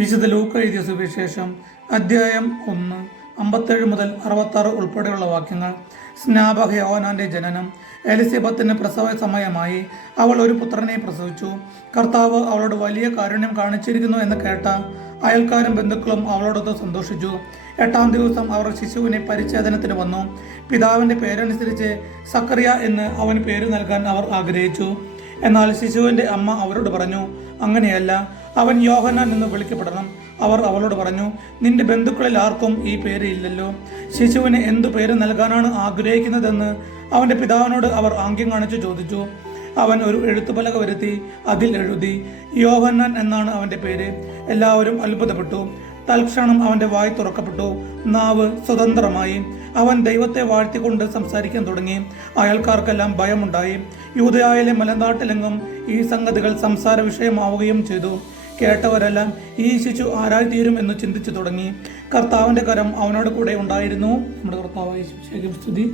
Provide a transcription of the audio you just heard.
വിശുദ്ധ ലൂക്ക എഴുതിയ സുവിശേഷം അധ്യായം 1 57 മുതൽ 66 ഉൾപ്പെടെയുള്ള വാക്യങ്ങൾ. സ്നാപക യോഹന്നാന്റെ ജനനം. എലിസബത്തിന് പ്രസവ സമയമായി. അവൾ ഒരു പുത്രനെ പ്രസവിച്ചു. കർത്താവ് അവളോട് വലിയ കാരുണ്യം കാണിച്ചിരിക്കുന്നു എന്ന് കേട്ട അയൽക്കാരും ബന്ധുക്കളും അവളോടൊത്ത് സന്തോഷിച്ചു. 8-ാം ദിവസം അവർ ശിശുവിനെ പരിച്ഛേദനത്തിന് വന്നു. പിതാവിന്റെ പേരനുസരിച്ച് സക്കറിയ എന്ന് അവന് പേര് നൽകാൻ അവർ ആഗ്രഹിച്ചു. എന്നാൽ ശിശുവിന്റെ അമ്മ അവരോട് പറഞ്ഞു, അങ്ങനെയല്ല, അവൻ യോഹന്നാൻ എന്ന് വിളിക്കപ്പെടണം. അവർ അവളോട് പറഞ്ഞു, നിന്റെ ബന്ധുക്കളിൽ ആർക്കും ഈ പേര് ഇല്ലല്ലോ. ശിശുവിന് എന്തു പേര് നൽകാനാണ് ആഗ്രഹിക്കുന്നതെന്ന് അവന്റെ പിതാവിനോട് അവർ ആംഗ്യം കാണിച്ചു ചോദിച്ചു. അവൻ ഒരു എഴുത്തുപലക വരുത്തി അതിൽ എഴുതി, യോഹന്നാൻ എന്നാണ് അവന്റെ പേര്. എല്ലാവരും അത്ഭുതപ്പെട്ടു. തൽക്ഷണം അവന്റെ വായ് തുറക്കപ്പെട്ടു, നാവ് സ്വതന്ത്രമായി. അവൻ ദൈവത്തെ വാഴ്ത്തിക്കൊണ്ട് സംസാരിക്കാൻ തുടങ്ങി. അയൽക്കാർക്കെല്ലാം ഭയമുണ്ടായി. യൂദയായിലെ മലനാട്ടിലെങ്ങും ഈ സംഗതികൾ സംസാര വിഷയമാവുകയും ചെയ്തു. കേട്ടവരെല്ലാം ഈ ശിശു ആരായി തീരും എന്ന് ചിന്തിച്ചു തുടങ്ങി. കർത്താവിന്റെ കരം അവനോട് കൂടെ ഉണ്ടായിരുന്നു. നമ്മുടെ കർത്താവായ യേശുവിനെ സ്തുതി.